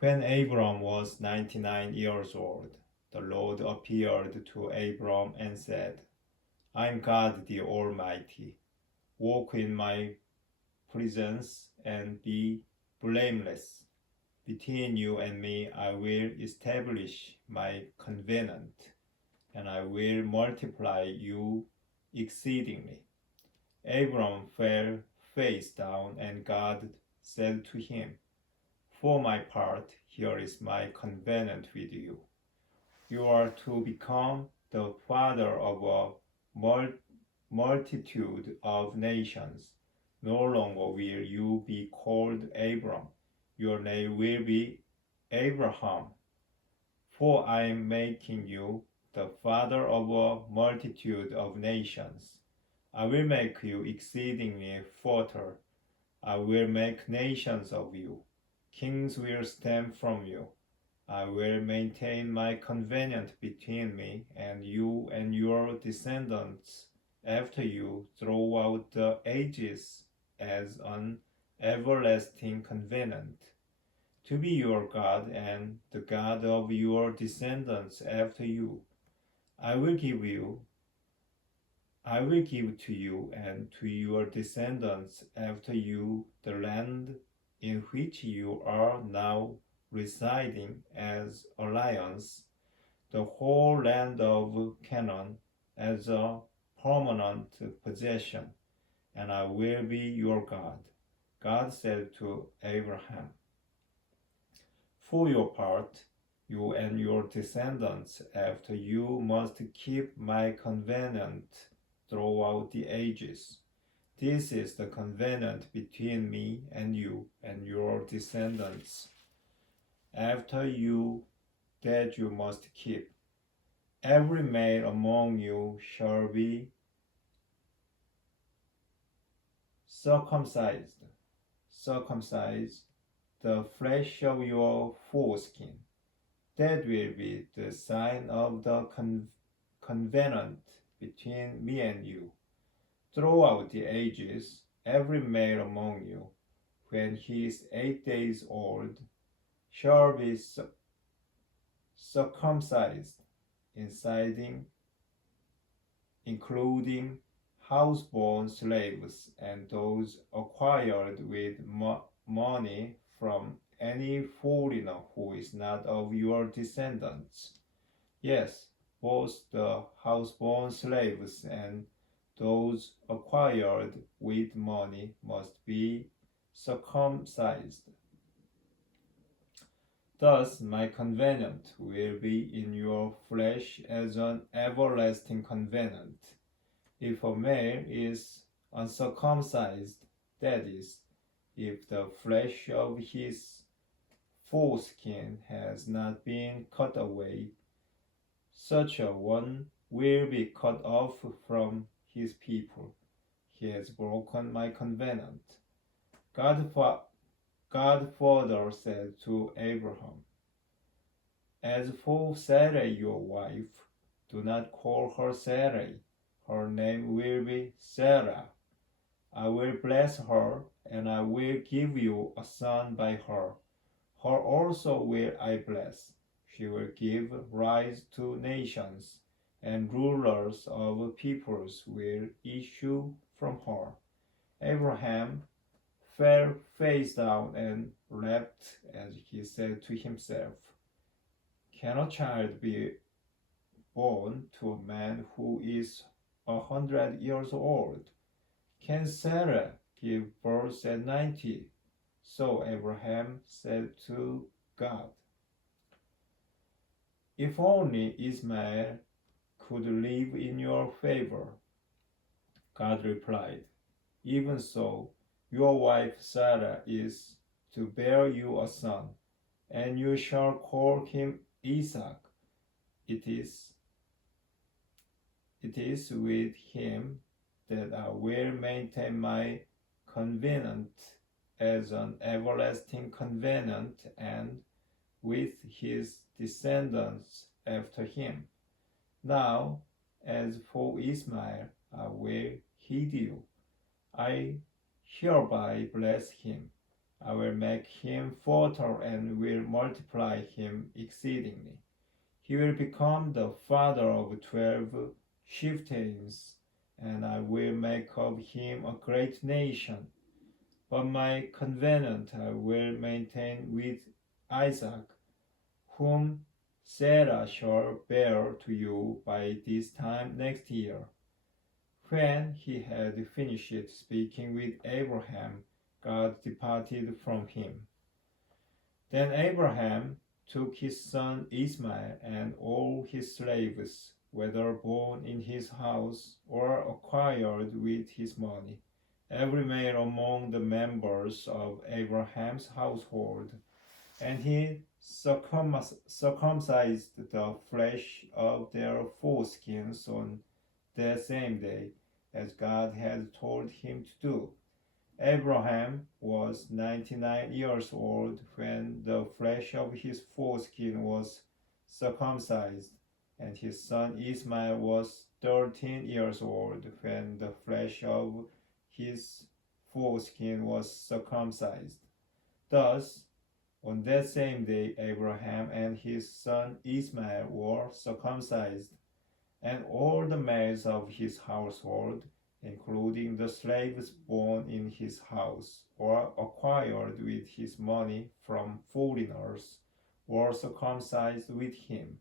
When Abram was 99 years old, the Lord appeared to Abram and said, I am God the Almighty. Walk in my presence and be blameless. Between you and me I will establish my covenant, and I will multiply you exceedingly. Abram fell face down, and God said to him, For my part, here is my covenant with you. You are to become the father of a multitude of nations. No longer will you be called Abram. Your name will be Abraham. For I am making you the father of a multitude of nations. I will make you exceedingly fertile. I will make nations of you. Kings will stem from you. I will maintain my covenant between me and you and your descendants after you throughout the ages as an everlasting covenant, to be your God and the God of your descendants after you. I will give you I will give to you and to your descendants after you the land in which you are now residing as alliance, the whole land of Canaan as a permanent possession, and I will be your God. God said to Abraham, For your part, you and your descendants after you must keep my covenant throughout the ages. This is the covenant between me and you and your descendants after you that you must keep. Every male among you shall be circumcised. Circumcise the flesh of your foreskin. That will be the sign of the covenant between me and you. Throughout the ages, every male among you, when he is 8 days old, shall be circumcised, including houseborn slaves and those acquired with money from any foreigner who is not of your descendants. Yes, both the houseborn slaves and those acquired with money must be circumcised. Thus my covenant will be in your flesh as an everlasting covenant. If a male is uncircumcised, that is, if the flesh of his foreskin has not been cut away, such a one will be cut off from his people. He has broken my covenant. God further said to Abraham, As for Sarai your wife, do not call her Sarai. Her name will be Sarah. I will bless her, and I will give you a son by her. Her also will I bless. She will give rise to nations, and rulers of peoples will issue from her. Abraham fell face down and wept as he said to himself, Can a child be born to a man who is 100 years old? Can Sarah give birth at 90? So Abraham said to God, If only Ismael could live in your favor. God replied, Even so, your wife Sarah is to bear you a son, and you shall call him Isaac. It is with him that I will maintain my covenant as an everlasting covenant, and with his descendants after him. Now, as for Ismael, I will heed you. I hereby bless him. I will make him fertile and will multiply him exceedingly. He will become the father of 12 chieftains, and I will make of him a great nation. But my covenant I will maintain with Isaac, whom Sarah shall bear to you by this time next year. When he had finished speaking with Abraham, God departed from him. Then Abraham took his son Ishmael and all his slaves, whether born in his house or acquired with his money, every male among the members of Abraham's household, and he circumcised the flesh of their foreskins on that same day, as God had told him to do. Abraham was 99 years old when the flesh of his foreskin was circumcised, and his son Ismail was 13 years old when the flesh of his foreskin was circumcised. Thus, on that same day, Abraham and his son Ismail were circumcised, and all the males of his household, including the slaves born in his house or acquired with his money from foreigners, were circumcised with him.